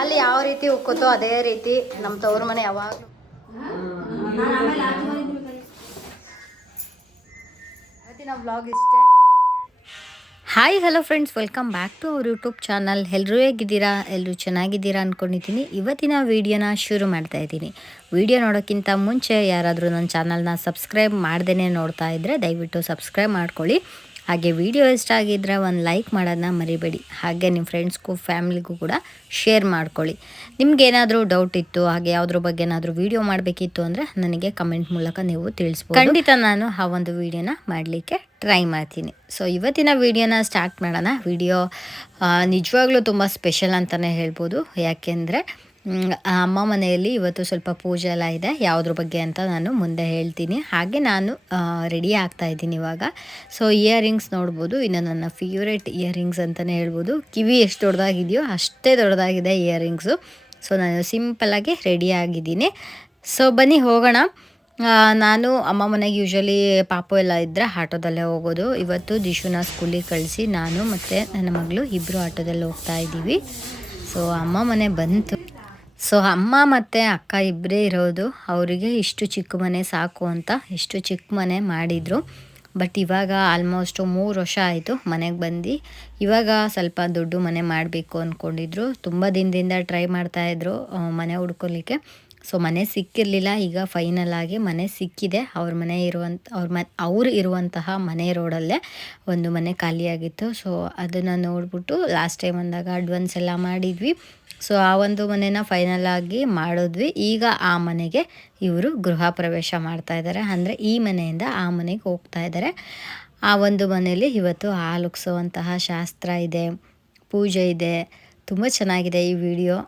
ಅಲ್ಲಿ ಯಾವ ರೀತಿ ಉಕ್ಕುತ್ತೋ ಅದೇ ರೀತಿ ನಮ್ಮ ತವ್ರ ಮನೆ ಯಾವಾಗಲೂ. ಇವತ್ತಿನ ವ್ಲಾಗ್ ಇಷ್ಟೇ. Hi hello friends, welcome back to our YouTube channel. ಎಲ್ಲರೂ ಹೇಗಿದ್ದೀರಾ? ಎಲ್ಲರೂ ಚೆನ್ನಾಗಿದ್ದೀರಾ ಅಂದ್ಕೊಂಡಿದ್ದೀನಿ. ಇವತ್ತಿನ ವೀಡಿಯೋನ ಶುರು ಮಾಡ್ತಾ ಇದ್ದೀನಿ. ವಿಡಿಯೋ ನೋಡೋಕ್ಕಿಂತ ಮುಂಚೆ ಯಾರಾದರೂ ನನ್ನ ಚಾನಲ್ನ ಸಬ್ಸ್ಕ್ರೈಬ್ ಮಾಡ್ದೇ ನೋಡ್ತಾ ಇದ್ದರೆ ದಯವಿಟ್ಟು ಸಬ್ಸ್ಕ್ರೈಬ್ ಮಾಡ್ಕೊಳ್ಳಿ. ಹಾಗೆ ವಿಡಿಯೋ ಇಷ್ಟ ಆಗಿದ್ದರೆ ಒಂದು ಲೈಕ್ ಮಾಡೋದನ್ನ ಮರಿಬೇಡಿ. ಹಾಗೆ ನಿಮ್ಮ ಫ್ರೆಂಡ್ಸ್ಗೂ ಫ್ಯಾಮಿಲಿಗೂ ಕೂಡ ಶೇರ್ ಮಾಡ್ಕೊಳ್ಳಿ. ನಿಮ್ಗೇನಾದರೂ ಡೌಟ್ ಇತ್ತು, ಹಾಗೆ ಯಾವುದ್ರ ಬಗ್ಗೆ ಏನಾದರೂ ವೀಡಿಯೋ ಮಾಡಬೇಕಿತ್ತು ಅಂದರೆ ನನಗೆ ಕಮೆಂಟ್ ಮೂಲಕ ನೀವು ತಿಳಿಸ್ಬೋದು. ಖಂಡಿತ ನಾನು ಆ ಒಂದು ವೀಡಿಯೋನ ಮಾಡಲಿಕ್ಕೆ ಟ್ರೈ ಮಾಡ್ತೀನಿ. ಸೊ ಇವತ್ತಿನ ವೀಡಿಯೋನ ಸ್ಟಾರ್ಟ್ ಮಾಡೋಣ. ವಿಡಿಯೋ ನಿಜವಾಗ್ಲೂ ತುಂಬ ಸ್ಪೆಷಲ್ ಅಂತಲೇ ಹೇಳ್ಬೋದು. ಯಾಕೆಂದರೆ ಅಮ್ಮ ಮನೆಯಲ್ಲಿ ಇವತ್ತು ಸ್ವಲ್ಪ ಪೂಜೆ ಎಲ್ಲ ಇದೆ. ಯಾವುದ್ರ ಬಗ್ಗೆ ಅಂತ ನಾನು ಮುಂದೆ ಹೇಳ್ತೀನಿ. ಹಾಗೆ ನಾನು ರೆಡಿ ಆಗ್ತಾ ಇದ್ದೀನಿ ಇವಾಗ. ಸೊ ಇಯರಿಂಗ್ಸ್ ನೋಡ್ಬೋದು, ಇನ್ನು ನನ್ನ ಫೇವ್ರೇಟ್ ಇಯರಿಂಗ್ಸ್ ಅಂತಲೇ ಹೇಳ್ಬೋದು. ಕಿವಿ ಎಷ್ಟು ದೊಡ್ಡದಾಗಿದೆಯೋ ಅಷ್ಟೇ ದೊಡ್ಡದಾಗಿದೆ ಇಯರಿಂಗ್ಸು. ಸೊ ನಾನು ಸಿಂಪಲ್ಲಾಗಿ ರೆಡಿ ಆಗಿದ್ದೀನಿ. ಸೊ ಬನ್ನಿ ಹೋಗೋಣ. ನಾನು ಅಮ್ಮ ಮನೆಗೆ ಯೂಶ್ವಲಿ ಪಾಪು ಎಲ್ಲ ಇದ್ದರೆ ಆಟೋದಲ್ಲೇ ಹೋಗೋದು. ಇವತ್ತು ದಿಶುನ ಸ್ಕೂಲಿಗೆ ಕಳಿಸಿ ನಾನು ಮತ್ತು ನನ್ನ ಮಗಳು ಇಬ್ಬರು ಆಟೋದಲ್ಲಿ ಹೋಗ್ತಾ ಇದ್ದೀವಿ. ಸೊ ಅಮ್ಮ ಮನೆ ಬಂತು. ಸೊ ಅಮ್ಮ ಮತ್ತು ಅಕ್ಕ ಇಬ್ಬರೇ ಇರೋದು. ಅವರಿಗೆ ಇಷ್ಟು ಚಿಕ್ಕ ಮನೆ ಸಾಕು ಅಂತ ಇಷ್ಟು ಚಿಕ್ಕ ಮನೆ ಮಾಡಿದರು. ಬಟ್ ಇವಾಗ ಆಲ್ಮೋಸ್ಟು 3 ವರ್ಷ ಆಯಿತು ಮನೆಗೆ ಬಂದು. ಇವಾಗ ಸ್ವಲ್ಪ ದೊಡ್ಡ ಮನೆ ಮಾಡಬೇಕು ಅಂದ್ಕೊಂಡಿದ್ರು. ತುಂಬ ದಿನದಿಂದ ಟ್ರೈ ಮಾಡ್ತಾಯಿದ್ರು ಮನೆ ಹುಡ್ಕೊಲಿಕ್ಕೆ. ಸೊ ಮನೆ ಸಿಕ್ಕಿರಲಿಲ್ಲ. ಈಗ ಫೈನಲ್ ಆಗಿ ಮನೆ ಸಿಕ್ಕಿದೆ. ಅವ್ರು ಇರುವಂತಹ ಮನೆ ರೋಡಲ್ಲೇ ಒಂದು ಮನೆ ಖಾಲಿಯಾಗಿತ್ತು. ಸೊ ಅದನ್ನು ನೋಡಿಬಿಟ್ಟು ಲಾಸ್ಟ್ ಟೈಮ್ ಅಂದಾಗ ಅಡ್ವಾನ್ಸ್ ಎಲ್ಲ ಮಾಡಿದ್ವಿ. ಸೊ ಆ ಒಂದು ಮನೆನ ಫೈನಲ್ ಆಗಿ ಮಾಡಿದ್ವಿ. ಈಗ ಆ ಮನೆಗೆ ಇವರು ಗೃಹ ಪ್ರವೇಶ ಮಾಡ್ತಾ ಇದ್ದಾರೆ. ಅಂದರೆ ಈ ಮನೆಯಿಂದ ಆ ಮನೆಗೆ ಹೋಗ್ತಾ ಇದ್ದಾರೆ. ಆ ಒಂದು ಮನೆಯಲ್ಲಿ ಇವತ್ತು ಹಾಲುಕ್ಸುವಂತಹ ಶಾಸ್ತ್ರ ಇದೆ, ಪೂಜೆ ಇದೆ. ತುಂಬ ಚೆನ್ನಾಗಿದೆ ಈ ವಿಡಿಯೋ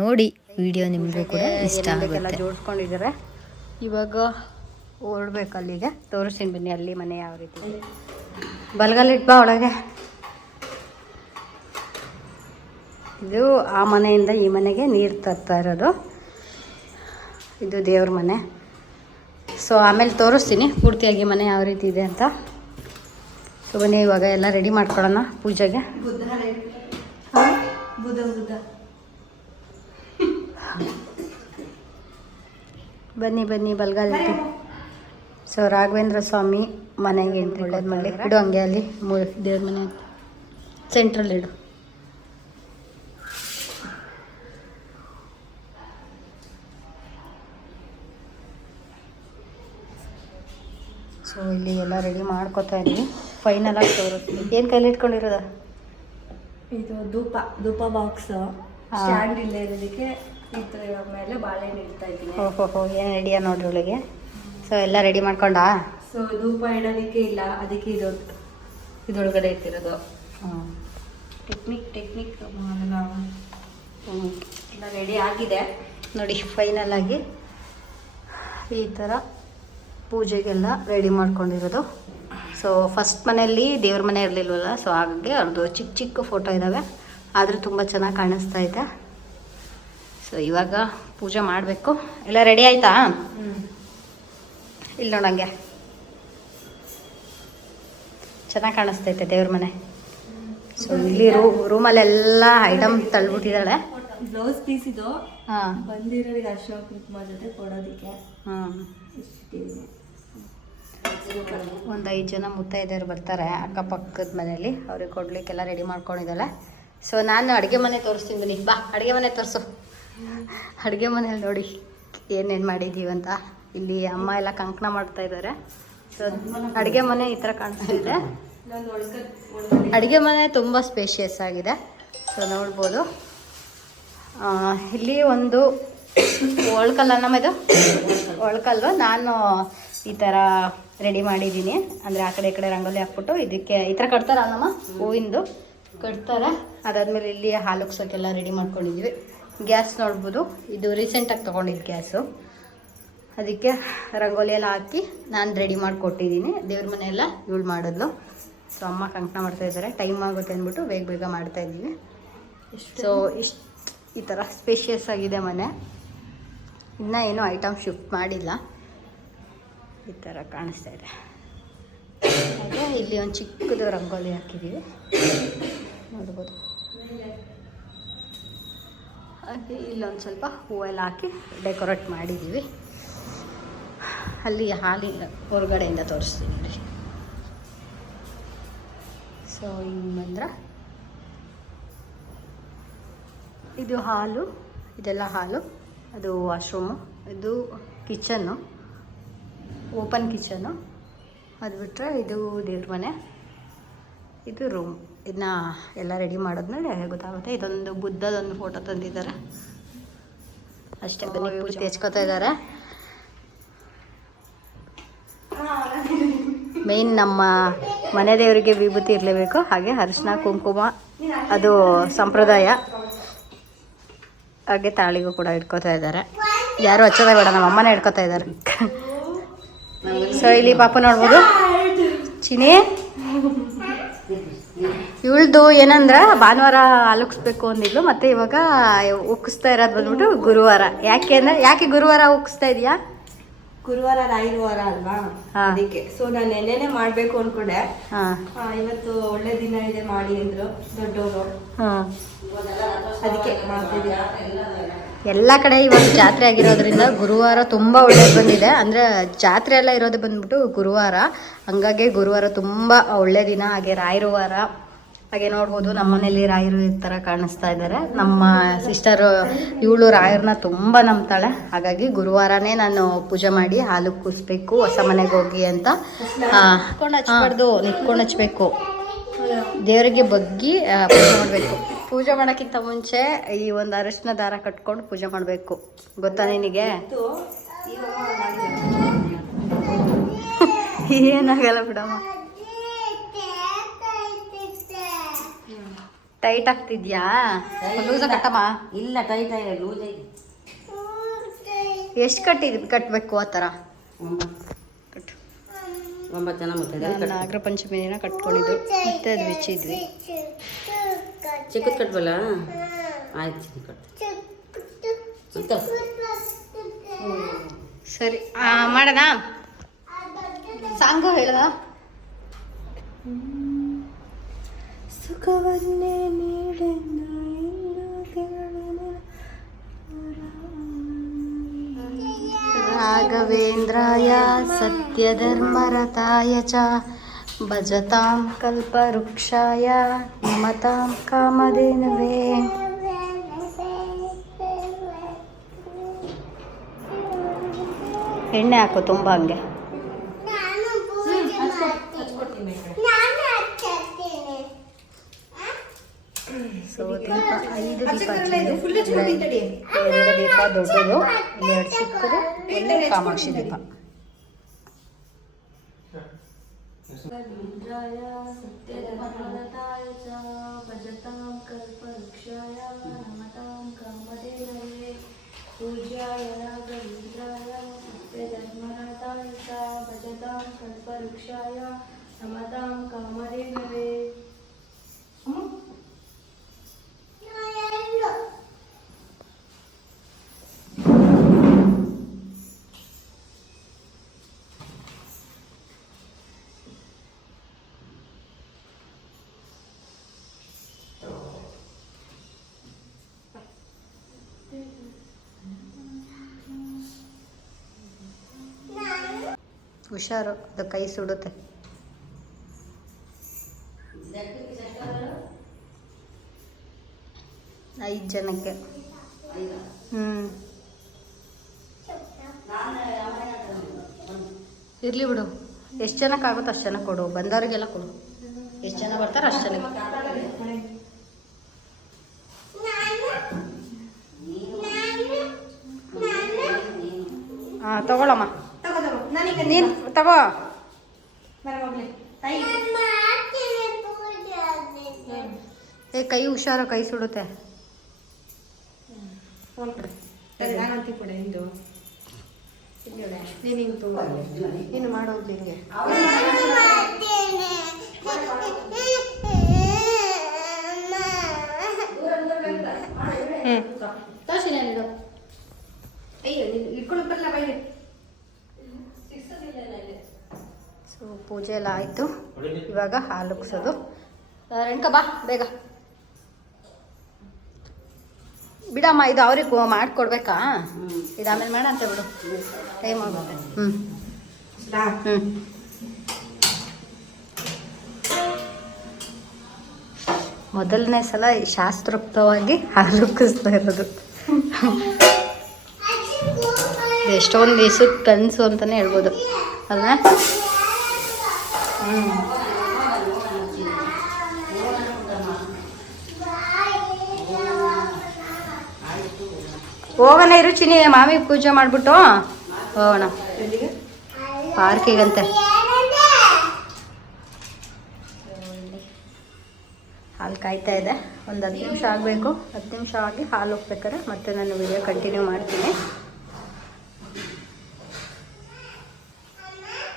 ನೋಡಿ. ವಿಡಿಯೋ ನಿಮಗೂ ಕೂಡ ಇಷ್ಟ ಆಗುತ್ತೆ. ಜೋಡಿಸ್ಕೊಂಡಿದ್ದಾರೆ. ಇವಾಗ ಹೊರಡ್ಬೇಕು ಅಲ್ಲಿಗೆ. ತೋರಿಸ್ತೀನಿ ಬನ್ನಿ ಅಲ್ಲಿ ಮನೆ ಯಾವ ರೀತಿ. ಬಲ್ಗಲ್ಲಿಟ್ಟು ಬಾ ಒಳಗೆ. ಇದು ಆ ಮನೆಯಿಂದ ಈ ಮನೆಗೆ ನೀರು ತರ್ತಾ ಇರೋದು. ಇದು ದೇವ್ರ ಮನೆ. ಸೊ ಆಮೇಲೆ ತೋರಿಸ್ತೀನಿ ಪೂರ್ತಿಯಾಗಿ ಮನೆ ಯಾವ ರೀತಿ ಇದೆ ಅಂತ. ಸೊ ಬನ್ನಿ ಇವಾಗ ಎಲ್ಲ ರೆಡಿ ಮಾಡ್ಕೊಳ್ಳೋಣ ಪೂಜೆಗೆ. ಬನ್ನಿ ಬನ್ನಿ ಬಲ್ಗಾಲಿಟ್ಟು. ಸೊ ರಾಘವೇಂದ್ರ ಸ್ವಾಮಿ ಮನೆಗೆ ಒಳ್ಳೇದು ಮಾಡಲಿ. ಇಡು ಹಂಗೆ ಅಲ್ಲಿ ದೇವ್ರ ಮನೆ ಸೆಂಟ್ರಲ್ಲಿ ಇಡು. ಸೊ ಇಲ್ಲಿ ಎಲ್ಲ ರೆಡಿ ಮಾಡ್ಕೊತಾ ಇದ್ದೀವಿ. ಫೈನಲ್ ಆಗಿ ತೋರಿಸ್ತೀನಿ. ಏನು ಕೈಲಿ ಇಟ್ಕೊಂಡಿರೋದ? ಇದು ಧೂಪ ಬಾಕ್ಸ್ ಸ್ಟ್ಯಾಂಡ್ ಇಲ್ಲ ಇರೋದಕ್ಕೆ ಇದ್ರ ಮೇಲೆ ಬಾಳೆಹಣ್ಣು ಇಡ್ತಾ ಇದ್ದೀನಿ. ಓಹೋ ಏನು ರೆಡಿಯಾ ನೋಡ್ರಿ ಒಳಗೆ. ಸೊ ಎಲ್ಲ ರೆಡಿ ಮಾಡ್ಕೊಂಡಾ? ಸೊ ಧೂಪ ಇಡೋದಕ್ಕೆ ಇಲ್ಲ, ಅದಕ್ಕೆ ಇದೊಳಗಡೆ ಇಟ್ಟಿರೋದು. ಟೆಕ್ನಿಕ್ ಎಲ್ಲ ರೆಡಿ ಆಗಿದೆ ನೋಡಿ. ಫೈನಲ್ ಆಗಿ ಈ ಥರ ಪೂಜೆಗೆಲ್ಲ ರೆಡಿ ಮಾಡ್ಕೊಂಡಿರೋದು. ಸೊ ಫಸ್ಟ್ ಮನೆಯಲ್ಲಿ ದೇವ್ರ ಮನೆ ಇರಲಿಲ್ವಲ್ಲ, ಸೊ ಹಾಗಾಗಿ ಅವ್ರದ್ದು ಚಿಕ್ಕ ಚಿಕ್ಕ ಫೋಟೋ ಇದ್ದಾವೆ. ಆದರೂ ತುಂಬ ಚೆನ್ನಾಗಿ ಕಾಣಿಸ್ತಾ ಇದೆ. ಸೊ ಇವಾಗ ಪೂಜೆ ಮಾಡಬೇಕು. ಎಲ್ಲ ರೆಡಿ ಆಯಿತಾ? ಇಲ್ಲಿ ನೋಡಂಗೆ ಚೆನ್ನಾಗಿ ಕಾಣಿಸ್ತೈತೆ ದೇವ್ರ ಮನೆ. ಸೊ ಇಲ್ಲಿ ರೂಮಲ್ಲೆಲ್ಲ ಐಟಮ್ ತಳ್ಬಿಟ್ಟಿದ್ದಾಳೆ. ಬ್ಲೌಸ್ ಪೀಸ್ ಇದು ಬಂದಿರೋರಿಗೆ ಅಶೋಕ್ ಕುಮಾರ್ ಜೊತೆ ಕೊಡೋದಕ್ಕೆ. ಒಂದು 5 ಜನ ಮುತ್ತೈದೆಯರು ಬರ್ತಾರೆ ಅಕ್ಕಪಕ್ಕದ ಮನೆಯಲ್ಲಿ. ಅವ್ರಿಗೆ ಕೊಡ್ಲಿಕ್ಕೆಲ್ಲ ರೆಡಿ ಮಾಡ್ಕೊಂಡಿದ್ದಾಳೆ. ಸೊ ನಾನು ಅಡುಗೆ ಮನೆ ತೋರಿಸ್ತೀನಿ ಬನ್ನಿ. ಬಾ ಅಡುಗೆ ಮನೆ ತೋರಿಸು. ಅಡುಗೆ ಮನೇಲಿ ನೋಡಿ ಏನೇನು ಮಾಡಿದ್ದೀವಿ ಅಂತ. ಇಲ್ಲಿ ಅಮ್ಮ ಎಲ್ಲ ಕಂಕಣ ಮಾಡ್ತಾ ಇದ್ದಾರೆ. ಸೊ ಅಡುಗೆ ಮನೆ ಈ ಥರ ಕಾಣಿಸ್ತಾ ಇದೆ. ಅಡುಗೆ ಮನೆ ತುಂಬ ಸ್ಪೇಷಿಯಸ್ ಆಗಿದೆ. ಸೊ ನೋಡ್ಬೋದು. ಇಲ್ಲಿ ಒಂದು ಒಳ್ಕಲ್ಲ ನಮ್ಮದು ಒಳ್ಕಲ್ಲು. ನಾನು ಈ ಥರ ರೆಡಿ ಮಾಡಿದ್ದೀನಿ. ಅಂದರೆ ಆ ಕಡೆ ಈ ಕಡೆ ರಂಗೋಲಿ ಹಾಕ್ಬಿಟ್ಟು ಇದಕ್ಕೆ ಈ ಥರ ಕಟ್ತಾರೆ ನಮ್ಮ ಹೂವಿಂದು ಕಟ್ತಾರೆ. ಅದಾದಮೇಲೆ ಇಲ್ಲಿ ಹಾಲುಕ್ಸೋಕ್ಕೆಲ್ಲ ರೆಡಿ ಮಾಡ್ಕೊಂಡಿದ್ವಿ. ಗ್ಯಾಸ್ ನೋಡ್ಬೋದು, ಇದು ರೀಸೆಂಟಾಗಿ ತೊಗೊಂಡಿದ್ದು ಗ್ಯಾಸು. ಅದಕ್ಕೆ ರಂಗೋಲಿ ಎಲ್ಲ ಹಾಕಿ ನಾನು ರೆಡಿ ಮಾಡಿಕೊಟ್ಟಿದ್ದೀನಿ. ದೇವ್ರ ಮನೆಯೆಲ್ಲ ಇವಳು ಮಾಡಿದ್ಲು. ಸೊ ಅಮ್ಮ ಕಂಕಣ ಮಾಡ್ತಾಯಿದ್ದಾರೆ. ಟೈಮ್ ಆಗುತ್ತೆ ಅಂದ್ಬಿಟ್ಟು ಬೇಗ ಮಾಡ್ತಾಯಿದ್ದೀವಿ. ಸೊ ಈ ಥರ ಸ್ಪೇಷಿಯಸ್ ಆಗಿದೆ ಮನೆ. ಇನ್ನೂ ಏನೂ ಐಟಮ್ ಶಿಫ್ಟ್ ಮಾಡಿಲ್ಲ. ಈ ಥರ ಕಾಣಿಸ್ತಾ ಇದೆ. ಹಾಗೆ ಇಲ್ಲಿ ಒಂದು ಚಿಕ್ಕದು ರಂಗೋಲಿ ಹಾಕಿದ್ದೀವಿ ನೋಡ್ಬೋದು. ಹಾಗೆ ಇಲ್ಲೊಂದು ಸ್ವಲ್ಪ ಹೂವೆಲ್ಲ ಹಾಕಿ ಡೆಕೋರೇಟ್ ಮಾಡಿದ್ದೀವಿ. ಅಲ್ಲಿ ಹಾಲಿನ ಹೊರಗಡೆಯಿಂದ ತೋರಿಸ್ತೀನಿ ರೀ. ಸೊ ಹಿಂಗೆ ಬಂದ್ರೆ ಇದು ಹಾಲು, ಇದೆಲ್ಲ ಹಾಲು, ಅದು ವಾಶ್ರೂಮು, ಇದು ಕಿಚನ್ನು, ಓಪನ್ ಕಿಚನ್ನು. ಅದು ಬಿಟ್ಟರೆ ಇದು ದೇವ್ರ ಮನೆ, ಇದು ರೂಮ್. ಇದನ್ನ ಎಲ್ಲ ರೆಡಿ ಮಾಡಿದ್ಮೇಲೆ ಗೊತ್ತಾಗುತ್ತೆ. ಇದೊಂದು ಬುದ್ಧದೊಂದು ಫೋಟೋ ತಂದಿದ್ದಾರೆ ಅಷ್ಟೇ. ಪೂಜೆ ಹೆಚ್ಕೋತಾ ಇದ್ದಾರೆ. ಮೇಯ್ನ್ ನಮ್ಮ ಮನೆ ದೇವರಿಗೆ ವಿಭೂತಿ ಇರಲೇಬೇಕು. ಹಾಗೆ ಅರಿಶಿನ ಕುಂಕುಮ ಅದು ಸಂಪ್ರದಾಯ. ಹಾಗೆ ತಾಳಿಗೂ ಕೂಡ ಇಟ್ಕೋತಾ ಇದ್ದಾರೆ. ಯಾರು ಹಚ್ಚೋದೇ ಬೇಡ, ನಮ್ಮ ಅಮ್ಮನೇ ಇಟ್ಕೋತಾ ಇದ್ದಾರೆ. ಸೊ ಇಲ್ಲಿ ಪಾಪ ನೋಡ್ಬೋದು ಚಿನಿ. ಇವಳ್ದು ಏನಂದ್ರೆ ಭಾನುವಾರ ಉಕ್ಸ್ಬೇಕು ಅಂದಿದ್ಲು, ಮತ್ತೆ ಇವಾಗ ಉಕ್ಕಿಸ್ತಾ ಇರೋದು ಬಂದ್ಬಿಟ್ಟು ಗುರುವಾರ. ಯಾಕೆ ಗುರುವಾರ ಉಕ್ಕಿಸ್ತಾ ಇದೀಯಾ? ಗುರುವಾರ ರಾಯರ ವಾರ ಅಲ್ವಾ, ಅದಕ್ಕೆ. ಸೊ ನಾನು ನೆನ್ನೆನೆ ಮಾಡ್ಬೇಕು ಅನ್ಕೊಂಡೆ. ಇವತ್ತು ಒಳ್ಳೆ ದಿನ ಇದೆ ಮಾಡಿ ಅಂದ್ರು ದೊಡ್ಡವರು, ಅದಕ್ಕೆ ಮಾಡ್ತಿದ್ದೀವಿ. ಎಲ್ಲ ಕಡೆ ಇವಾಗ ಜಾತ್ರೆ ಆಗಿರೋದ್ರಿಂದ ಗುರುವಾರ ತುಂಬ ಒಳ್ಳೇದು ಬಂದಿದೆ. ಅಂದರೆ ಜಾತ್ರೆ ಎಲ್ಲ ಇರೋದು ಬಂದ್ಬಿಟ್ಟು ಗುರುವಾರ, ಹಂಗಾಗಿ ಗುರುವಾರ ತುಂಬ ಒಳ್ಳೆ ದಿನ. ಹಾಗೆ ರಾಯರ ವಾರ. ಹಾಗೆ ನೋಡ್ಬೋದು ನಮ್ಮ ಮನೇಲಿ ರಾಯರು ಈ ಥರ ಕಾಣಿಸ್ತಾ ಇದ್ದಾರೆ. ನಮ್ಮ ಸಿಸ್ಟರು ಇವಳು ರಾಯರನ್ನ ತುಂಬ ನಂಬ್ತಾಳೆ. ಹಾಗಾಗಿ ಗುರುವಾರನೇ ನಾನು ಪೂಜೆ ಮಾಡಿ ಹಾಲು ಕೂಸ್ಬೇಕು ಹೊಸ ಮನೆಗೆ ಹೋಗಿ ಅಂತ. ಹಚ್ಬಾರ್ದು, ನಿಂತ್ಕೊಂಡು ಹಚ್ಬೇಕು. ದೇವರಿಗೆ ಬಗ್ಗಿ ಪೂಜೆ ಮಾಡಬೇಕು. ಪೂಜೆ ಮಾಡೋಕ್ಕಿಂತ ಮುಂಚೆ ಈ ಒಂದು ಅರಿಶಿನ ದಾರ ಕಟ್ಕೊಂಡು ಪೂಜೆ ಮಾಡಬೇಕು. ಗೊತ್ತಾ ನಿನಗೆ? ಏನಾಗಲ್ಲ ಬಿಡಮ್ಮ. ಟೈಟ್ ಆಗ್ತಿದ್ಯಾ? ಲೂಸ ಕಟ್ಟಮ್ಮ. ಇಲ್ಲ, ಟೈಟ್ ಆಗಿ ಲೂಸ್ ಐತಿ. ಎಷ್ಟು ಕಟ್ಟಬೇಕು ಆ ಥರ? 9 ಜನ ಮತ್ತೆ ನಾಗರ ಪಂಚಮಿ ದಿನ ಕಟ್ಕೊಂಡಿದ್ದು, ಮತ್ತೆ ಅದು ಬಿಚ್ಚಿದ್ವಿ. ಚಿಕ್ಕದು ಕಟ್ಬಲ್ಲ? ಆಯ್ತು, ಚಿಕ್ಕ ಕಟ್ಟು. ಸರಿ ಮಾಡೋಣ. ಸಾಂಗು ಹೇಳ್ದ? ಸುಖವನ್ನೇ ನೀಡೆ ರಾಘವೇಂದ್ರಾಯ ಸತ್ಯಧರ್ಮರತಾಯ ಚ ಭಜತಾಂ ಕಲ್ಪವೃಕ್ಷಾಯ ನಮತಾಂ ಕಾಮಧೇನವೇ. ಎಣ್ಣೆ ಹಾಕು ತುಂಬ ಹಂಗೆ. ಸೊ ದೀಪ 5 ದೀಪ ಹಚ್ಚಿದ್ವಿ. 2 ದೀಪ ದೊಡ್ಡದು, 2 ಚಿಕ್ಕದು, 1 ಕಾಮಾಕ್ಷಿ ದೀಪ. ಸತ್ಯಧರ್ಮರತಾಯ ಚ ಭಜತಾಂ ಕಲ್ಪವೃಕ್ಷಾಯ ನಮತಾಂ ಕಾಮಧೇನವೇ. ಪೂಜ್ಯಾಯ ರಾಘವೇಂದ್ರಾಯ ಸತ್ಯಧರ್ಮರತಾಯ ಚ ಭಜತಾಂ ಕಲ್ಪವೃಕ್ಷಾಯ ನಮತಾಂ ಕಾಮಧೇನವೇ. ಹುಷಾರು, ಅದು ಕೈ ಸುಡುತ್ತೆ. ಐದು ಜನಕ್ಕೆ. ಇರಲಿ ಬಿಡು, ಎಷ್ಟು ಜನಕ್ಕೆ ಆಗುತ್ತೋ ಅಷ್ಟು ಜನ ಕೊಡು. ಬಂದವರಿಗೆಲ್ಲ ಕೊಡು. ಎಷ್ಟು ಜನ ಬರ್ತಾರೆ ಅಷ್ಟು ಜನಕ್ಕೆ. ಹಾಂ ತಗೊಳಮ್ಮ, ನೀನು ತಗೋ. ಏ ಕೈ ಹುಷಾರು, ಕೈ ಸುಡುತ್ತೆ. ನೀನು ಮಾಡೋದು ಹಿಂಗೆ. ಸೊ ಪೂಜೆ ಎಲ್ಲ ಆಯಿತು. ಇವಾಗ ಹಾಲು ಉಕ್ಸೋದು. ರೇಣುಕ ಬಾ ಬೇಗ. ಬಿಡಮ್ಮ, ಇದು ಅವ್ರಿಗೆ ಮಾಡಿಕೊಡ್ಬೇಕಾ? ಇದು ಆಮೇಲೆ ಮಾಡಂತೆ ಬಿಡು, ಟೈಮ್ ಆಗುತ್ತೆ. ಮೊದಲನೇ ಸಲ ಶಾಸ್ತ್ರೋಕ್ತವಾಗಿ ಹಾಲು ಉಕ್ಕಿಸ್ತಾ ಇರೋದು. ಎಷ್ಟೊಂದು ದಿವಸದ ಕನಸು ಅಂತಲೇ ಹೇಳ್ಬೋದು ಅಲ್ಲ? ಹೋಗೋಣ ಇರು ಚಿನಿ, ಮಾಮಿ ಪೂಜೆ ಮಾಡಿಬಿಟ್ಟು ಹೋಗೋಣ ಪಾರ್ಕಿಗಂತೆ. ಹಾಲು ಕಾಯ್ತಾ ಇದೆ, ಒಂದು 10 ನಿಮಿಷ ಆಗಬೇಕು. 10 ನಿಮಿಷ ಆಗಿ ಹಾಲು ಹೋಗ್ಬೇಕಾರೆ ಮತ್ತೆ ನಾನು ವಿಡಿಯೋ ಕಂಟಿನ್ಯೂ ಮಾಡ್ತೀನಿ.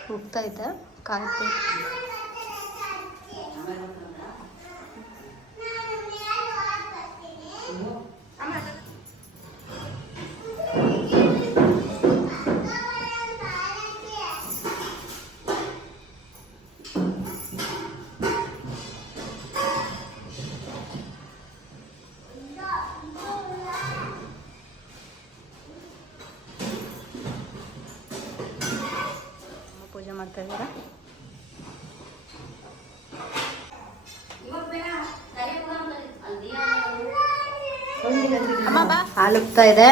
ಹೋಗ್ತಾಯಿದ್ದೆ, ಕಾಯ್ತು. ಪೂಜೆ ಮಾಡ್ತಾ ಇದ್ದೀರಾ? ಹಾಲು ಉಕ್ತಾ ಇದೆ.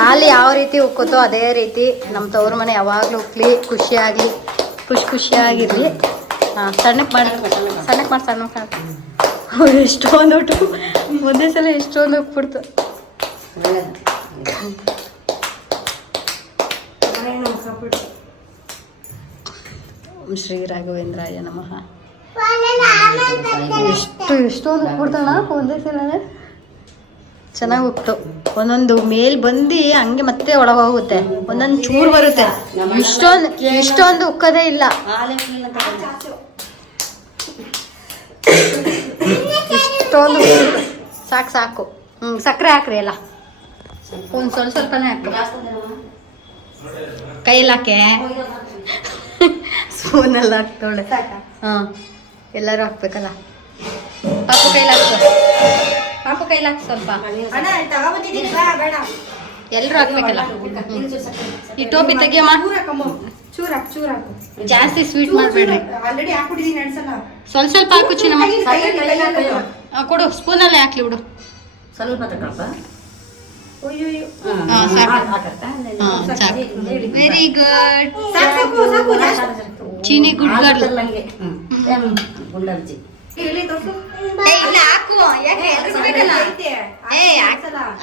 ಹಾಲು ಯಾವ ರೀತಿ ಉಕ್ಕುತ್ತೋ ಅದೇ ರೀತಿ ನಮ್ಮ ತವ್ರ ಮನೆ ಯಾವಾಗಲೂ ಉಕ್ಲಿ, ಖುಷಿಯಾಗಲಿ, ಖುಷಿಯಾಗಿರಲಿ. ಹಾಂ, ಸಣ್ಣಕ್ಕೆ ಮಾಡಿ ಎಷ್ಟೊಂದು ಊಟ ಒಂದೇ ಸಲ ಎಷ್ಟೊಂದು ಉಕ್ಬಿಡ್ತು. ಓಂ ಶ್ರೀ ರಾಘವೇಂದ್ರಾಯ ನಮಃ. ಎಷ್ಟೊಂದು ಉಕ್ಬಿಡ್ತಾಳ ಒಂದೇ ಸಲ. ಚೆನ್ನಾಗಿ ಉಕ್ತು. ಒಂದೊಂದು ಮೇಲ್ ಬಂದು ಹಂಗೆ ಮತ್ತೆ ಒಳಗೋಗುತ್ತೆ, ಒಂದೊಂದು ಚೂರು ಬರುತ್ತೆ. ಇಷ್ಟೊಂದು ಉಕ್ಕದೇ ಇಲ್ಲ. ಇಷ್ಟೊಂದು ಸಾಕು. ಸಕ್ಕರೆ ಹಾಕ್ರಿ ಎಲ್ಲ, ಒಂದು ಸ್ವಲ್ಪನೇ ಹಾಕು. ಕೈಯಲ್ಲಿ ಹಾಕೆ, ಸ್ಪೂನಲ್ಲಿ ಹಾಕ್ತೋಳೆ. ಹಾಂ, ಎಲ್ಲರೂ ಹಾಕ್ಬೇಕಲ್ಲ. ಪಾಪು ಕೈಲಿ ಹಾಕು ಸ್ವಲ್ಪ. ಎಲ್ಲರೂ ಹಾಕ್ಬೇಕಲ್ಲ. ಈ ಟೋಪಿ ತೆಗಿಯಮ್ಮ. ಜಾಸ್ತಿ ಸ್ವೀಟ್ ಮಾಡಬೇಡ್ರಿ. ಸ್ವಲ್ಪ ಹಾಕು ಚಿನ್ನಮ್ಮ. ಕೊಡು, ಸ್ಪೂನಲ್ಲೇ ಹಾಕ್ಲಿ ಬಿಡು. ಸ್ವಲ್ಪ ತಗೊಳಪ್ಪ. Very good Cheeni, good girl.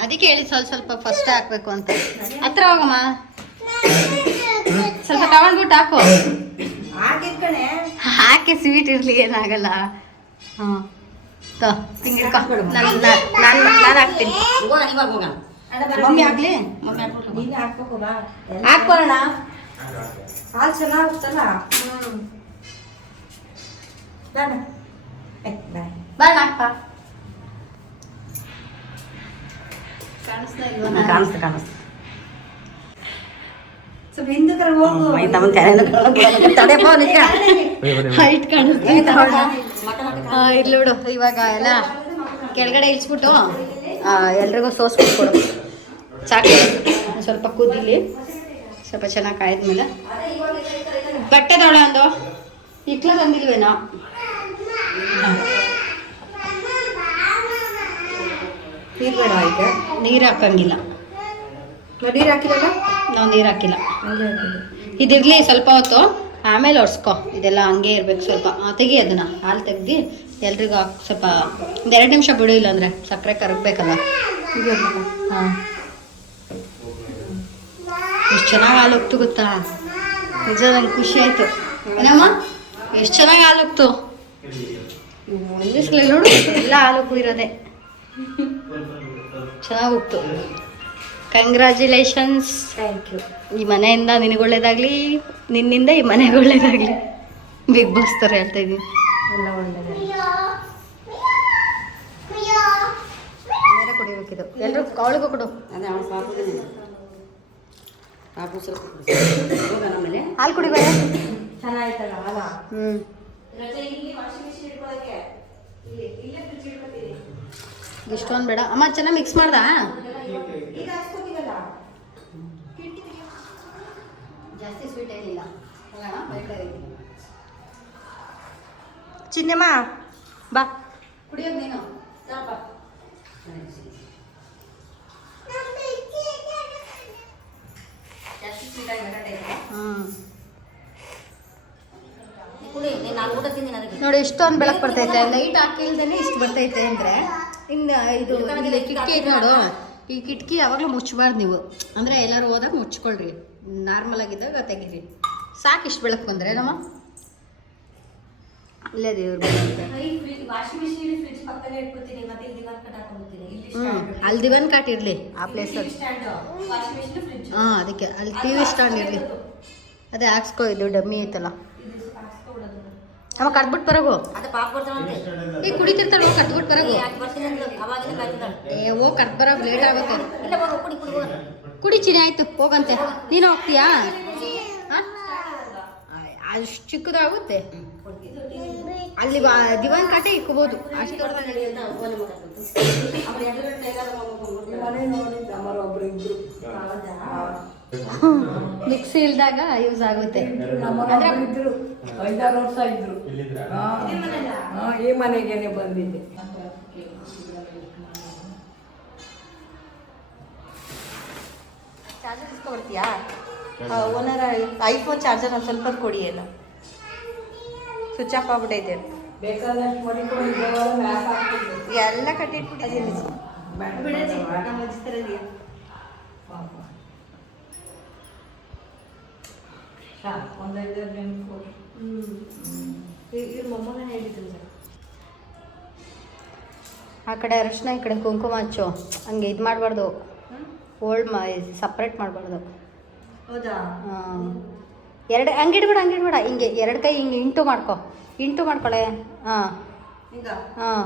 ಅದಕ್ಕೆ ಹೇಳಿ ಸ್ವಲ್ಪ ಫಸ್ಟ್ ಹಾಕ್ಬೇಕು ಅಂತ. ಹತ್ರ ಹೋಗಮ್ಮ, ಸ್ವಲ್ಪ ತಗೊಂಡ್ಬಿಟ್ಟು ಹಾಕು. ಹಾಕಿ ಸ್ವೀಟ್ ಇರ್ಲಿ, ಏನಾಗಲ್ಲ. ಹಾಂ, ನಾನು ಹಾಕ್ತೀನಿ. ಮಮ್ಮಿ ಆಗ್ಲಿ, ಹಾಕೋಣ. ಹಾಲು ಚೆನ್ನಾಗುತ್ತಲ್ಲ. ಬಾಣ ಹಾಕ. ಕಾಣಿಸ್ತಾ ಇಲ್ವಾ? ಕಾಣಿಸ್ತು. ಸ್ವಲ್ಪ ಹಿಂದಕ್ಕೆ ಹೋಗು. ಹೈಟ್ ಕಾಣಿಸ್ತಾ ಇರ್ಲಿ ಬಿಡು. ಇವಾಗ ಎಲ್ಲ ಕೆಳಗಡೆ ಇಳಿಸ್ಬಿಟ್ಟು ಎಲ್ರಿಗೂ ಸೋಸ್ಬಿಟ್ಟು ಕೊಡು. ಸಾಕು, ಸ್ವಲ್ಪ ಕುದಿಲಿ. ಸ್ವಲ್ಪ ಚೆನ್ನಾಗಿ ಕಾಯ್ದ್ಮೇಲೆ ಬಟ್ಟೆ ತೊಳೆ ಒಂದು ಇಕ್ಲ ತಂದಿಲ್ವೇನೋ. ನೀರು ಹಾಕಂಗಿಲ್ಲ. ನಾವು ನೀರು ಹಾಕಿಲ್ಲ. ಇದಿರ್ಲಿ ಸ್ವಲ್ಪ ಹೊತ್ತು, ಆಮೇಲೆ ಒರ್ಸ್ಕೊ. ಇದೆಲ್ಲ ಹಂಗೆ ಇರ್ಬೇಕು. ಸ್ವಲ್ಪ ತೆಗಿ, ಅದನ್ನ ಹಾಲು ತೆಗ್ದು ಎಲ್ರಿಗೂ ಸ್ವಲ್ಪ 2 ನಿಮಿಷ ಬಿಡು, ಇಲ್ಲ ಅಂದರೆ ಸಕ್ಕರೆ ಕರಗಬೇಕಲ್ಲ. ಹಾಂ, ಎಷ್ಟು ಚೆನ್ನಾಗಿ ಹಾಲು ಉಕ್ತು ಗೊತ್ತಾ? ನಿಜ ನಂಗೆ ಖುಷಿ ಆಯಿತು. ಏನಮ್ಮ, ಎಷ್ಟು ಚೆನ್ನಾಗಿ ಹಾಲು ಉಕ್ತು. ಒಂದೇ ಸಲ ನೋಡು, ಎಲ್ಲ ಹಾಲು ಕುಯ್ರೋದೆ. ಚೆನ್ನಾಗಿ ಉಕ್ತು. ಕಂಗ್ರ್ಯಾಚುಲೇಷನ್ಸ್. Thank you. ಈ ಮನೆಯಿಂದ ನಿನಗೆ ಒಳ್ಳೇದಾಗಲಿ, ನಿನ್ನಿಂದ ಈ ಮನೆಗೆ ಒಳ್ಳೇದಾಗಲಿ. ಬಿಗ್ ಬಾಸ್ ಥರ ಹೇಳ್ತಾ ಇದ್ದೀನಿ. ಎಲ್ಲ ಒಳ್ಳೆಯದೇ. ಕುಡಿಬೇಕಿದು. ಎಲ್ಲರೂ ಅವಳಿಗೂ ಕೊಡು. ಹಾಲು ಕುಡಿಬೇಡ. ಚೆನ್ನಾಯ್ತಲ್ಲ ಹಾಲ. ಇಷ್ಟೊಂದು ಬೇಡ ಅಮ್ಮ, ಚೆನ್ನಾಗಿ ಮಿಕ್ಸ್ ಮಾಡ್ದಾ? ಈಗ ಹಾಕ್ಸ್ಕೊತೀವಲ್ಲ. ಜಾಸ್ತಿ ಸ್ವೀಟ್ ಏನಿಲ್ಲ. ಚಿನ್ನಮ್ಮ ಬಾ. ಕುಡಿಯೋದು ನೀನು ಜಾಸ್ತಿ ಸ್ವೀಟ್ ಆಗಿ ಕುಡಿ, ನೀನು ನಾನು ಊಟ ತಿಂದಿನಿ ಅದಕ್ಕೆ. ನೋಡಿ ಇಷ್ಟೊಂದು ಬೆಳಕು ಬರ್ತೈತೆ. ಲೈಟ್ ಹಾಕಿಲ್ದೇ ಇಷ್ಟು ಬರ್ತೈತೆ ಅಂದರೆ ಇನ್ನು ಇದು ಇಲ್ಲಿ ಕಿಟಕಿ ಐತೆ ನೋಡು. ಈ ಕಿಟಕಿ ಯಾವಾಗಲೂ ಮುಚ್ಚಬಾರ್ದು ನೀವು. ಅಂದರೆ ಎಲ್ಲರೂ ಹೋದಾಗ ಮುಚ್ಕೊಳ್ರಿ, ನಾರ್ಮಲ್ ಆಗಿದ್ದಾಗ ತೆಗೀರಿ. ಸಾಕು ಇಷ್ಟು ಬೆಳಕು ಬಂದರೆ ನಮ್ಮ ಇಲ್ಲೇ ದೇವ್ರು ಬರುತ್ತೆ. ವಾಷಿಂಗ್ ಮಿಷಿನ್ ಫ್ರಿಡ್ಜ್ ಪಕ್ಕದಲ್ಲಿ ಇಟ್ಕೊತೀನಿ. ಮತ್ತೆ ಇಲ್ಲಿ ದಿವಾನ್ ಕಟ್ ಹಾಕೊಂಡ್ಬಿಡ್ತೀನಿ. ಇಲ್ಲಿ ಅಲ್ಲಿ ದಿವನ್ ಕಾಟ್ ಇರಲಿ ಆ ಪ್ಲೇಸಲ್ಲಿ. Stand washing machine fridge. ಹಾಂ, ಅದಕ್ಕೆ ಅಲ್ಲಿ ಟಿ ವಿ ಸ್ಟ್ಯಾಂಡ್ ಇರಲಿ. ಅದೇ ಹಾಕ್ಸ್ಕೊ, ಇದು ಡಮ್ಮಿ ಐತಲ್ಲ. ಅಮ್ಮ ಕರ್ದ್ಬಿಟ್ಟು ಬರೋಗು. ಅದು ಪಾಪ ಬರ್ತಾವಂತೆ. ಈಗ ಕುಡಿತಿರ್ತಾಳೆ, ಹೋಗಿ ಕರ್ದ್ಬಿಟ್ಟು ಬರೋಗು. ಯಾಕೆ ಬರ್ತೀನಿ ಅಂದ್ಲು, ಅವಾಗಿಂದ ಕಾಯ್ತಿದ್ದಾಳೆ. ಹೋಗಿ ಕರ್ದು ಬರೋದು ಲೇಟ್ ಆಗುತ್ತೆ. ಇಲ್ಲ ಹೋಗು, ಕುಡಿ ಕುಡಿ ಹೋಗು. ಕುಡಿ ಚಿನಿ, ಆಯ್ತು ಹೋಗಂತೆ. ನೀನು ಹೋಗ್ತೀಯಾ? ಅಷ್ಟು ಚಿಕ್ಕದಾಗುತ್ತೆ. ಅಲ್ಲಿ ದಿವಾನ್ ಕಾಟೆ ಇಕ್ಕೋಬೋದು ಅಷ್ಟು. ಮಿಕ್ಸಿ ಇಲ್ದಾಗ ಯೂಸ್ ಆಗುತ್ತೆ. 5-6 ವರ್ಷ ಇದ್ರು. ಈ ಮನೆಗೇನೆ ಬಂದಿದ್ದೆ. ಚಾರ್ಜರ್ ಇಸ್ಕೊಡ್ತೀಯಾ? ಓನರ್ ಐಫೋನ್ ಚಾರ್ಜರ್ ಒಂದು ಸ್ವಲ್ಪ ಕೊಡಿ. ಏನು ಸ್ವಿಚ್ ಆಫ್ ಆಗ್ಬಿಟ್ಟೈತೆ. ಬೇಕಾದಷ್ಟು ಮಡಿಕೊಂಡು ಮ್ಯಾಪ್ ಹಾಕ್ತಿದ್ದೆ. ಎಲ್ಲ ಕಟ್ಟಿಟ್ಬಿಟ್ಟಿದ್ದೀನಿ. ಬಿಡಜಿ ನಮ್ಮ ಅಜ್ಜಿ ಥರ ಇದೆಯಾ? ಒಂದು 5 ಜನ ಕೊಡಿ. ಇವ್ರ ಮೊಮ್ಮಗನ ಹೇಳಿದ್ರು ಸರ್. ಆ ಕಡೆ ಅರಿಶಿನ, ಈ ಕಡೆ ಕುಂಕುಮ ಹಚ್ಚು. ಹಂಗೆ ಇದು ಮಾಡಬಾರ್ದು, ಸಪ್ರೇಟ್ ಮಾಡಬಾರ್ದು. ಹೌದಾ? ಎರಡು ಹಂಗಿಡ್ಬೇಡ ಹಿಂಗೆ 2 ಕೈ ಹಿಂಗೆ ಇಂಟು ಮಾಡ್ಕೊಳ್ಳೆ. ಹಾಂ ಈಗ ಹಾಂ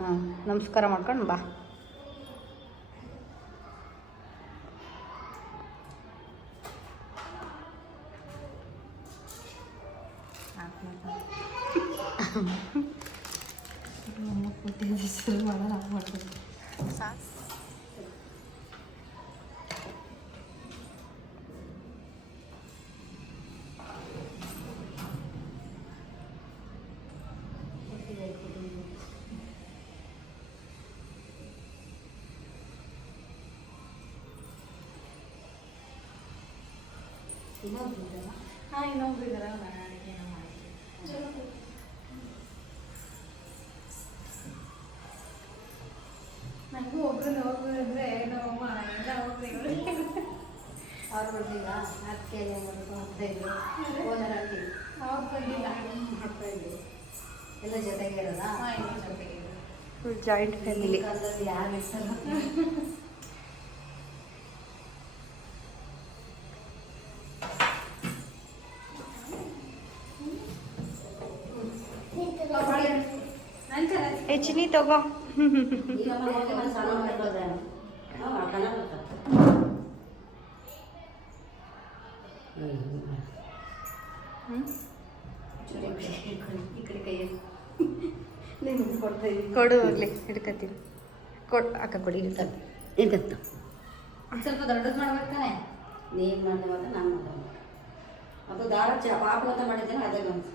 ಹಾಂ, ನಮಸ್ಕಾರ ಮಾಡ್ಕೊಂಡು ಬಾ. ಇನ್ನೊಬ್ರು ಇದಾರೆ. ನಾನು ಅಡುಗೆನ ಮಾಡ್ತೀನಿ. ನನಗೂ ಒಬ್ರು ನೋಡಿದ್ರೆ ನಮ್ಮಮ್ಮ ಎಲ್ಲ ಹೋಗ್ತೀವಿ. ಅವ್ರು ಬಂದಿಲ್ಲ, ಅದಕ್ಕೆ ಹೋಗ್ತಾ ಇದ್ರು. ಓನರ್ ಆಗಿ ಅವ್ರು ಬಂದಿಲ್ಲ. ಮಾಡ್ತಾ ಇದ್ರು. ಎಲ್ಲ ಜೊತೆಗೆ ಇರೋಲ್ಲ. Full joint family. ಕಾಲದಲ್ಲಿ ಯಾರು ಇರ್ತಲ್ಲ. ಹೆಚ್ಚಿನಿ ತಗೋ. ಕೊಡು ಹೋಗ್ಲಿ, ಹಿಡ್ಕತ್ತೀನಿ. ಅಕ್ಕ ಕೊಡಿ, ಇರ್ತದೆ. ಎಂತೆಂತ ಸ್ವಲ್ಪ ದೊಡ್ಡದು ಮಾಡ್ಬೇಕು ತಾನೆ. ನೀನು ಮಾಡಿದೆ ಮಾತ್ರ ನಾನು ಮಾಡಿದೆ. ಅದು ದಾರ ಪಾಪ ಅಂತ ಮಾಡಿದ್ದೇನೆ, ಅದೇ ಬಂತು.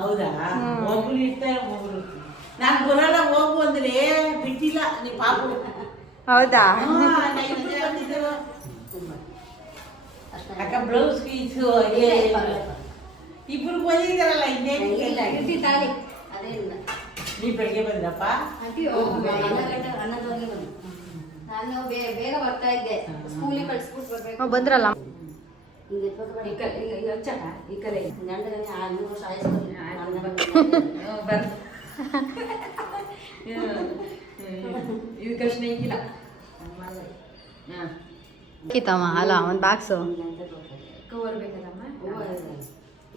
ಹೌದಾ? ಒಬ್ರು ಇರ್ತಾರೆ, ಒಬ್ರು ನಾನು ಬರೋಲ್ಲ ಹೋಗು ಅಂದ್ರೆ ಬಿಟ್ಟಿಲ್ಲ. ನೀ ಪಾಪ ಹೌದಾ? ಅಕ್ಕ ಬ್ಲೌಸ್ ಪೀಸು ಇಬ್ರು ಬಂದಿದ್ದಾರಲ್ಲ, ಇನ್ನೇನು ತಾಳಿ ಅದೇ ಇಲ್ಲ. ನೀ ಬೆಳಗ್ಗೆ ಬಂದ್ರಪ್ಪ? ಅನ್ನದವರೆಗೆ ಬಂದು ನಾನು ಬೇಗ ಬರ್ತಾ ಇದ್ದೆ. ಸ್ಕೂಲಿಗೆ ಕಳ್ಸ್ಬಿಟ್ಟು ಬರ್ಬೇಕು. ಬಂದ್ರಲ್ಲ. ಹಿಂಗೆ ಎತ್ಬೇಕು ಮಾಡಿ ಈ ಕಡೆ ಗಂಡನೇ 3 ವರ್ಷ ಆಯ್ತು. ಇದಕ್ಕಷ್ಟು ನೆಂಗಿಲ್ಲ. ಕಿತ್ತಮ್ಮ ಅಲ್ಲ ಒಂದು ಬಾಕ್ಸು. ಕವರ್ ಬೇಕಲ್ಲಮ್ಮ?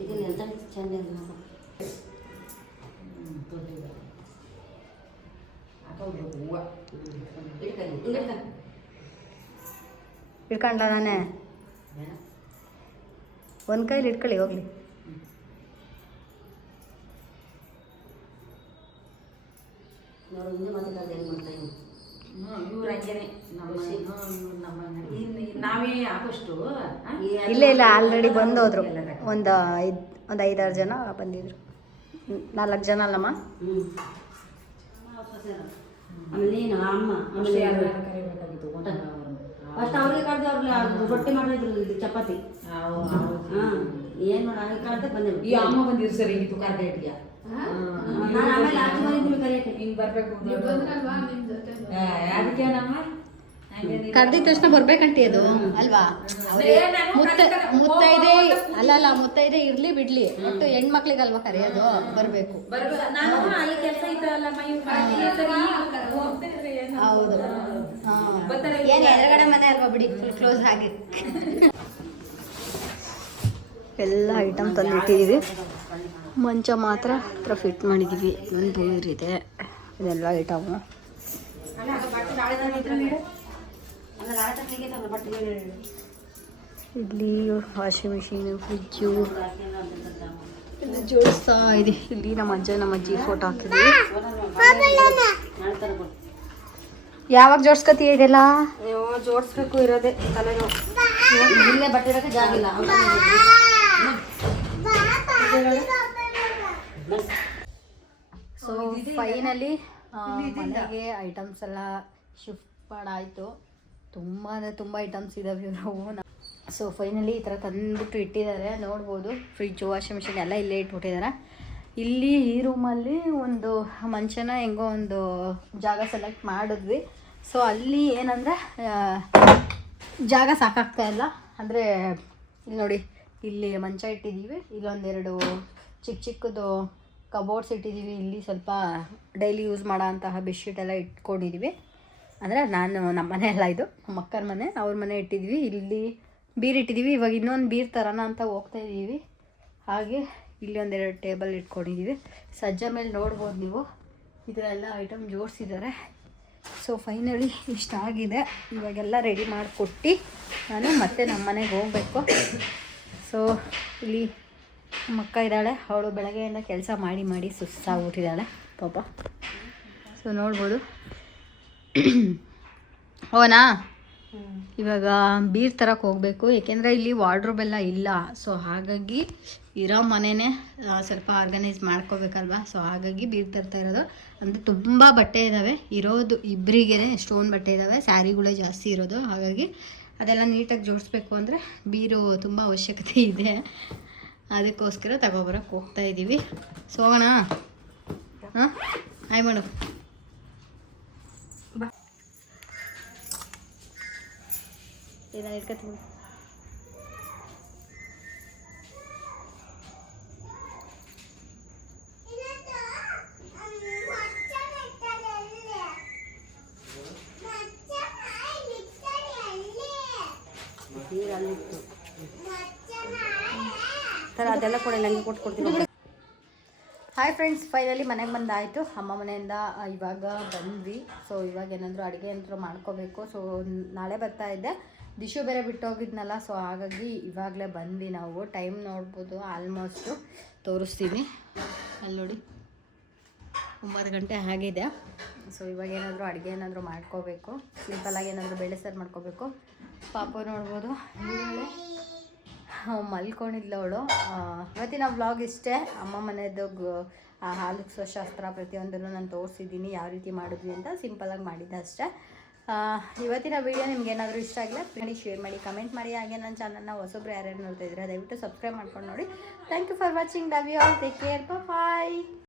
ಇದನ್ನ ಎಂತ ಚಂದ ಹೋಗ್ಬೇಕು ಹೂವು. ಇಟ್ಕೊಂಡ್ಲ ನಾನೇ ಒಂದು ಕೈಲಿ ಇಟ್ಕೊಳ್ಳಿ ಹೋಗ್ಲಿ. ನೋಡು ಹಿಂದೆ ಮಾತಾಡೋದು ಏನು ಮಾಡ್ತಾ ಇವ್ನು. ಇವ್ರು ಹಂಗೇನೆ ನಾವೇ ಆಗೋಷ್ಟು ಇಲ್ಲ ಇಲ್ಲ ಆಲ್ರೆಡಿ ಬಂದೋದ್ರು. ಒಂದು 5-6 ಜನ ಬಂದಿದ್ರು. 4 ಜನ ಅಲ್ಲಮ್ಮ. ಆಮೇಲೆ ನೀನು ಅಮ್ಮ ಆಮೇಲೆ ಕರಿಬೇಕಾಗಿತ್ತು ಫಸ್ಟ್ ಅವ್ರಿಗೆ ಕರೆದು ಅವ್ರಿಗೆ ರೊಟ್ಟಿ ಮಾಡಿದ್ರು ಇಲ್ಲಿ ಚಪಾತಿ. ಹಾಂ ಏನು ಮಾಡ ಕರೆದ ಬಂದೆ ಈ ಅಮ್ಮ ಬಂದಿದ್ರು ಸರಿ ಹಿಂಗಿತ್ತು ಕಾರ್ಗೇಟಿಗೆ. ನಾನು ಆಮೇಲೆ ಆಚೆ ಬಂದಿದ್ದೀನಿ ಕರೆಯಕ್ಕೆ. ಹಿಂಗೆ ಬರಬೇಕು ಅದಕ್ಕೆ ನಮ್ಮ ಕರ್ದಿದ ತಕ್ಷಣ ಬರ್ಬೇಕಂಟಿ ಅದು ಅಲ್ವಾ? ಮುತ್ತೈದೆ ಅಲ್ಲ ಮುತ್ತೈದೆ ಇರ್ಲಿ ಬಿಡ್ಲಿ ಒಟ್ಟು ಹೆಣ್ಮಕ್ಳಿಗಲ್ವಾ ಕರೆಯೋದು, ಬರ್ಬೇಕು. ನಾನು ಅಲ್ಲಿ ಕೆಲಸ ಇತ್ತಲ್ಲ ಹೌದು. ಏನು ಎದುರುಗಡೆ ಮನೆ ಅಲ್ವಾ ಬಿಡಿ, ಫುಲ್ ಕ್ಲೋಸ್ ಆಗಿ ಎಲ್ಲ ಐಟಮ್ ತಂದಿಟ್ಟಿದ್ದೀವಿ. ಮಂಚ ಮಾತ್ರ ಹತ್ರ ಫಿಟ್ ಮಾಡಿದ್ದೀವಿ. ಒಂದು ಇದೆ, ಇದೆಲ್ಲ ಐಟಮು. ಇಲ್ಲಿ ವಾಷಿಂಗ್ ಮಿಷಿನು, ಫ್ರಿಜ್ಜು ಎಲ್ಲ ಜೋಡಿಸ್ತಾ ಇದೆ. ಇಲ್ಲಿ ನಮ್ಮ ಅಜ್ಜ ನಮ್ಮ ಅಜ್ಜಿ ಫೋಟೋ ಹಾಕಿದ್ವಿ. ಯಾವಾಗ ಜೋಡ್ಸ್ಕೊತೀಯ ಇದೆಲ್ಲ? ಜೋಡಿಸ್ಬೇಕು ಇರೋದೇ ತಲೆನೋವು. ಇಲ್ಲೇ ಬಟ್ಟೆ ಇರೋಕ್ಕೆ ಜಾಗ ಇಲ್ಲ. ಸೊ ಫೈನಲಿ ಮನೆಗೆ ಐಟಮ್ಸ್ ಎಲ್ಲ ಶಿಫ್ಟ್ ಮಾಡಾಯಿತು. ತುಂಬ ಅಂದರೆ ತುಂಬ ಐಟಮ್ಸ್ ಇದ್ದಾವೆ ಇವು. ಸೊ ಫೈನಲಿ ಈ ಥರ ತಂದುಬಿಟ್ಟು ಇಟ್ಟಿದ್ದಾರೆ, ನೋಡ್ಬೋದು. ಫ್ರಿಜ್ಜು, ವಾಷಿಂಗ್ ಮಿಷಿನ್ ಎಲ್ಲ ಇಲ್ಲೇ ಇಟ್ಬಿಟ್ಟಿದ್ದಾರೆ. ಇಲ್ಲಿ ಈ ರೂಮಲ್ಲಿ ಒಂದು ಮಂಚನ ಹೆಂಗೋ ಒಂದು ಜಾಗ ಸೆಲೆಕ್ಟ್ ಮಾಡಿದ್ವಿ. ಸೊ ಅಲ್ಲಿ ಏನಂದರೆ ಜಾಗ ಸಾಕಾಗ್ತಾ ಇಲ್ಲ. ಅಂದರೆ ಇಲ್ಲಿ ನೋಡಿ, ಇಲ್ಲಿ ಮಂಚ ಇಟ್ಟಿದ್ದೀವಿ, ಇಲ್ಲೊಂದೆರಡು ಚಿಕ್ಕದು ಕಬೋರ್ಡ್ಸ್ ಇಟ್ಟಿದ್ದೀವಿ. ಇಲ್ಲಿ ಸ್ವಲ್ಪ ಡೈಲಿ ಯೂಸ್ ಮಾಡೋ ಅಂತಹ ಬೆಡ್ಶೀಟ್ ಎಲ್ಲ ಇಟ್ಕೊಂಡಿದ್ದೀವಿ. ಅಂದರೆ ನಮ್ಮ ಮನೆ ಎಲ್ಲ ಇದು ನಮ್ಮ ಅಕ್ಕನ ಮನೆ, ಅವ್ರ ಮನೆ ಇಟ್ಟಿದ್ವಿ. ಇಲ್ಲಿ ಬೀರ್ ಇಟ್ಟಿದ್ದೀವಿ. ಇವಾಗ ಇನ್ನೊಂದು ಬೀರ್ ತರೋಣ ಅಂತ ಹೋಗ್ತಾಯಿದ್ದೀವಿ. ಹಾಗೆ ಇಲ್ಲಿ ಒಂದೆರಡು ಟೇಬಲ್ ಇಟ್ಕೊಂಡಿದ್ದೀವಿ. ಸಜ್ಜ ಮೇಲೆ ನೋಡ್ಬೋದು ನೀವು, ಇದರೆಲ್ಲ ಐಟಮ್ ಜೋಡಿಸಿದ್ದಾರೆ. ಸೊ ಫೈನಲಿ ಇಷ್ಟ ಆಗಿದೆ. ಇವಾಗೆಲ್ಲ ರೆಡಿ ಮಾಡಿಕೊಟ್ಟು ನಾನು ಮತ್ತೆ ನಮ್ಮ ಮನೆಗೆ ಹೋಗಬೇಕು. ಸೊ ಇಲ್ಲಿ ನಮ್ಮ ಅಕ್ಕ ಇದ್ದಾಳೆ, ಅವಳು ಬೆಳಗ್ಗೆಯಿಂದ ಕೆಲಸ ಮಾಡಿ ಸುಸ್ತಾಗ್ಬಿಟ್ಟಿದ್ದಾಳೆ ಪಾಪ. ಸೊ ನೋಡ್ಬೋದು. ಓನಾ ಇವಾಗ ಬೀರ್ ತರಕ್ಕೆ ಹೋಗಬೇಕು, ಏಕೆಂದರೆ ಇಲ್ಲಿ ವಾರ್ಡ್ರೋಬ್ ಎಲ್ಲ ಇಲ್ಲ. ಸೊ ಹಾಗಾಗಿ ಇರೋ ಮನೆಯೇ ಸ್ವಲ್ಪ ಆರ್ಗನೈಸ್ ಮಾಡ್ಕೋಬೇಕಲ್ವ. ಸೊ ಹಾಗಾಗಿ ಬೀರ್ ತರ್ತಾ ಇರೋದು. ಅಂದರೆ ತುಂಬ ಬಟ್ಟೆ ಇದ್ದಾವೆ, ಇರೋದು ಇಬ್ಬರಿಗೆ ಎಷ್ಟೊಂದು ಬಟ್ಟೆ ಇದ್ದಾವೆ, ಸ್ಯಾರಿಗಳೇ ಜಾಸ್ತಿ ಇರೋದು. ಹಾಗಾಗಿ ಅದೆಲ್ಲ ನೀಟಾಗಿ ಜೋಡಿಸ್ಬೇಕು ಅಂದರೆ ಬೀರು ತುಂಬ ಅವಶ್ಯಕತೆ ಇದೆ. ಅದಕ್ಕೋಸ್ಕರ ತಗೊಬರೋಕ್ಕೆ ಹೋಗ್ತಾಯಿದ್ದೀವಿ. ಸೊ ಹೋಗೋಣ. ಹಾಂ ಆಯ್ ಮಾಡು. ಇದನ್ನು ಇಟ್ಕೊತೀನಿ. ಅದೆಲ್ಲ ಕೂಡ ನನಗೆ ಕೊಡ್ತೀನಿ. ಹಾಯ್ ಫ್ರೆಂಡ್ಸ್, ಫೈನಲಿ ಮನೆಗೆ ಬಂದಾಯಿತು. ಅಮ್ಮ ಮನೆಯಿಂದ ಇವಾಗ ಬಂದ್ವಿ. ಸೊ ಇವಾಗ ಏನಾದರೂ ಅಡುಗೆ ಏನಾದರೂ ಮಾಡ್ಕೋಬೇಕು. ಸೊ ನಾಳೆ ಬರ್ತಾ ಇದ್ದೆ, ದಿಶು ಬೇರೆ ಬಿಟ್ಟೋಗಿದ್ನಲ್ಲ. ಸೊ ಹಾಗಾಗಿ ಇವಾಗಲೇ ಬಂದ್ವಿ ನಾವು. ಟೈಮ್ ನೋಡ್ಬೋದು, ಆಲ್ಮೋಸ್ಟು ತೋರಿಸ್ತೀನಿ. ಅಲ್ಲಿ ನೋಡಿ 9 ಗಂಟೆ ಆಗಿದೆ. ಸೊ ಇವಾಗ ಏನಾದರೂ ಅಡುಗೆ ಏನಾದರೂ ಮಾಡ್ಕೋಬೇಕು. ಸಿಂಪಲಾಗಿ ಏನಾದರೂ ಬೇಳೆ ಸಾರು ಮಾಡ್ಕೋಬೇಕು. ಪಾಪ ನೋಡ್ಬೋದು, ಮಲ್ಕೊಂಡಿದ್ಲು ಅವಳು. ಇವತ್ತಿನ ವ್ಲಾಗ್ ಇಷ್ಟೇ. ಅಮ್ಮ ಮನೆಯದು ಹಾಲಿಕ್ಸೋ ಶಾಸ್ತ್ರ ಪ್ರತಿಯೊಂದನ್ನು ನಾನು ತೋರಿಸಿದ್ದೀನಿ, ಯಾವ ರೀತಿ ಮಾಡಿದ್ವಿ ಅಂತ. ಸಿಂಪಲಾಗಿ ಮಾಡಿದ್ದೆ ಅಷ್ಟೇ. ಇವತ್ತಿನ ವಿಡಿಯೋ ನಿಮ್ಗೆ ಏನಾದರೂ ಇಷ್ಟ ಆಗಿಲ್ಲ ಮಾಡಿ, ಶೇರ್ ಮಾಡಿ, ಕಮೆಂಟ್ ಮಾಡಿ. ಹಾಗೆ ನನ್ನ ಚಾನಲ್ನ ಹೊಸೊಬ್ರು ಯಾರ್ಯಾರು ನೋಡ್ತಾ ಇದ್ದೀರಾ ದಯವಿಟ್ಟು ಸಬ್ಸ್ಕ್ರೈಬ್ ಮಾಡ್ಕೊಂಡು ನೋಡಿ. Thank you for watching. Love you all. Take care. Bye.